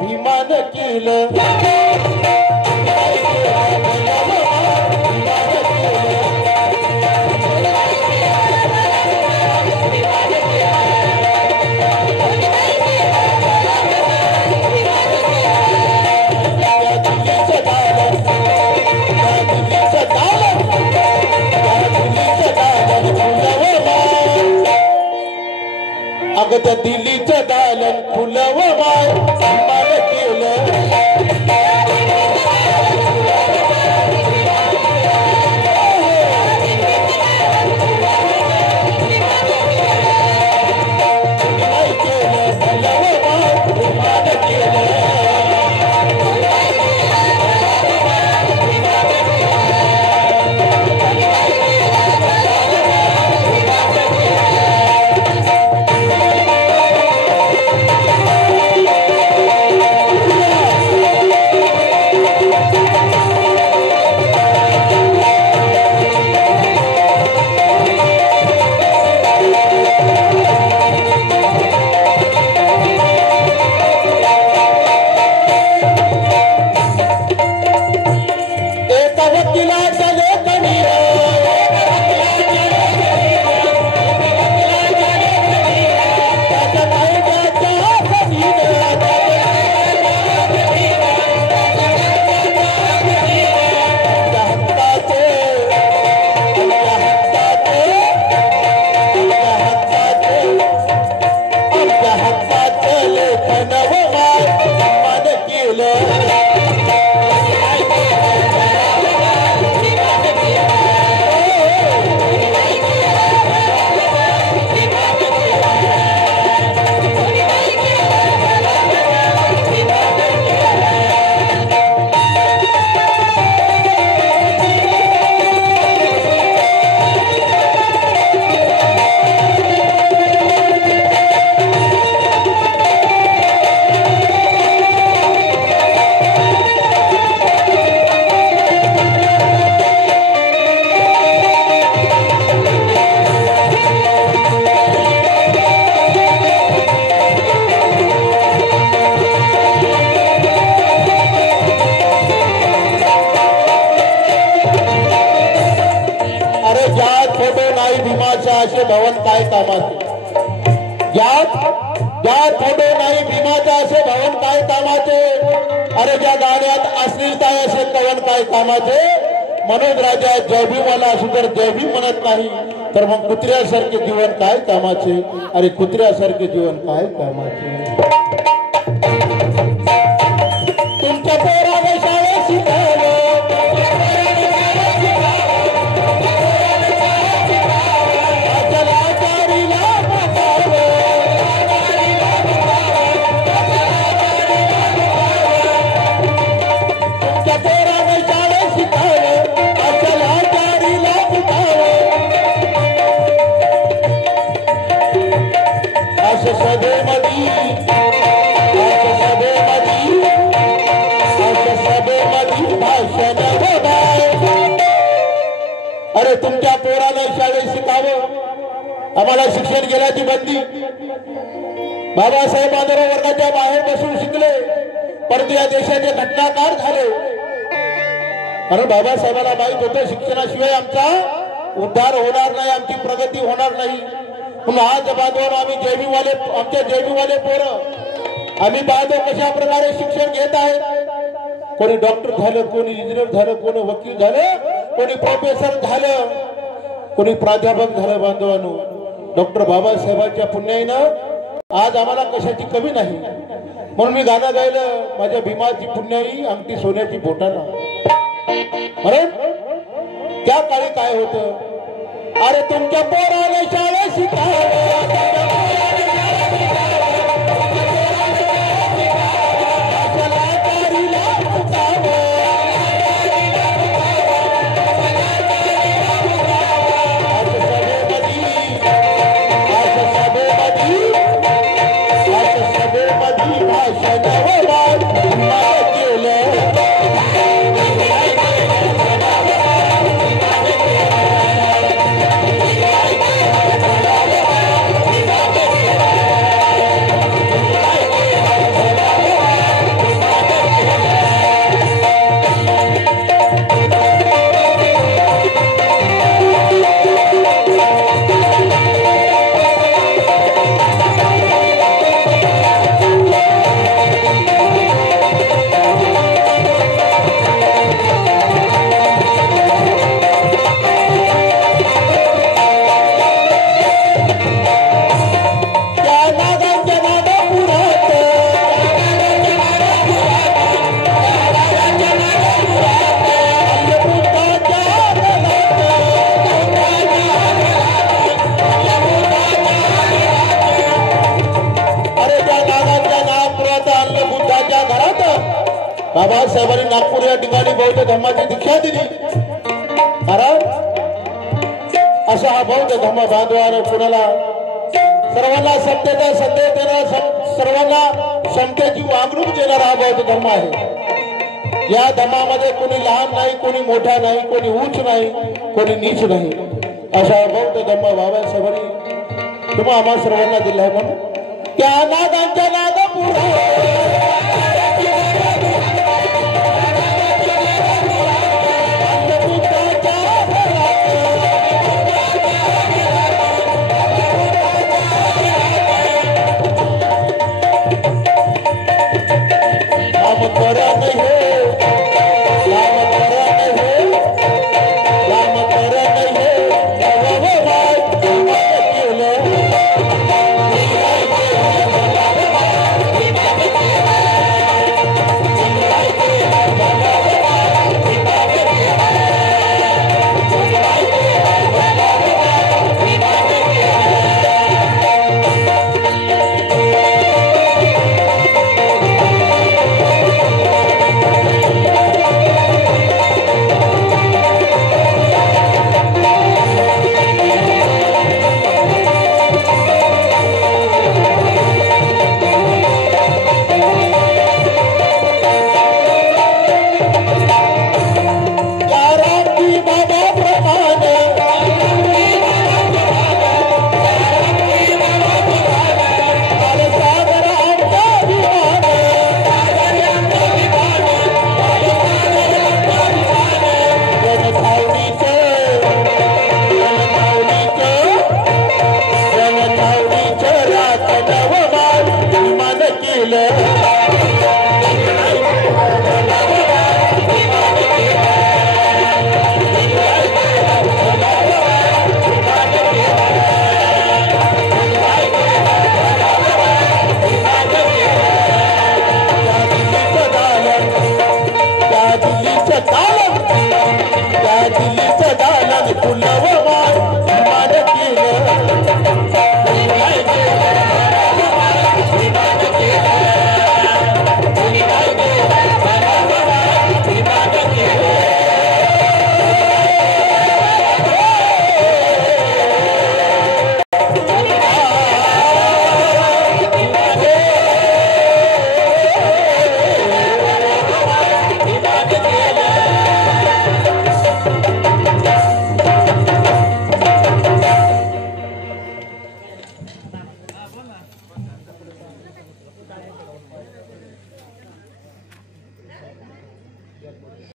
भीमान केलं अगं त्या दिल्लीचं दालन फुलव माय भीमान केलं भवन काय कामाचे ज्या फोटो नाही भीमाचा असे भवन काय कामाचे अरे ज्या गाण्यात अश्लीलता असे कवन काय कामाचे मनोज राजा जय भीमाला असू तर जय भीम म्हणत नाही तर मग कुत्र्यासारखे जीवन काय कामाचे अरे कुत्र्यासारखे जीवन काय कामाचे तुमच्या पोराने शाळेत शिकवलं अरे तुमच्या पोराला शाळेत शिकावं आम्हाला शिक्षण गेल्याची बंदी बाबासाहेब आंबेडकर वर्गाच्या बाहेर बसून शिकले परंतु या देशाचे घटनाकार झाले अरे बाबासाहेबांना माहित होतं शिक्षणाशिवाय आमचा उद्धार होणार नाही आमची प्रगती होणार नाही म्हणून आज बांधून आम्ही जेबीवाले आमच्या जेबीवाले पोरं आम्ही पाहतो कशा प्रकारे शिक्षण घेत आहे कोणी डॉक्टर झालं कोणी इंजिनियर झालं कोणी वकील झालं कोणी प्रोफेसर झालं कोणी प्राध्यापक झालं बांधवांनो डॉक्टर बाबासाहेबांच्या पुण्याईनं आज आम्हाला कशाची कमी नाही म्हणून मी गाणं गायलं माझ्या भीमाची पुण्याई अंगठी सोन्याची बोटाला म्हणून त्या काळी काय होतं अरे तुमच्या पोराला शाळेत शिकावं बाबासाहेबांनी नागपूर या ठिकाणी बौद्ध धर्माची दीक्षा दिली. कारण असा हा बौद्ध धर्म बांधवार कुणाला सर्वांना सत्तेचा संदेश देणारा, सर्वांना समतेची वागणूक देणारा हा बौद्ध धर्म आहे. या धर्मामध्ये कोणी लहान नाही, कोणी मोठा नाही, कोणी उच्च नाही, कोणी नीच नाही. असा बौद्ध धर्म बाबासाहेबांनी तुम्हा आम्हा सर्वांना दिला आहे. म्हणून त्या नागांच्या नागपुरा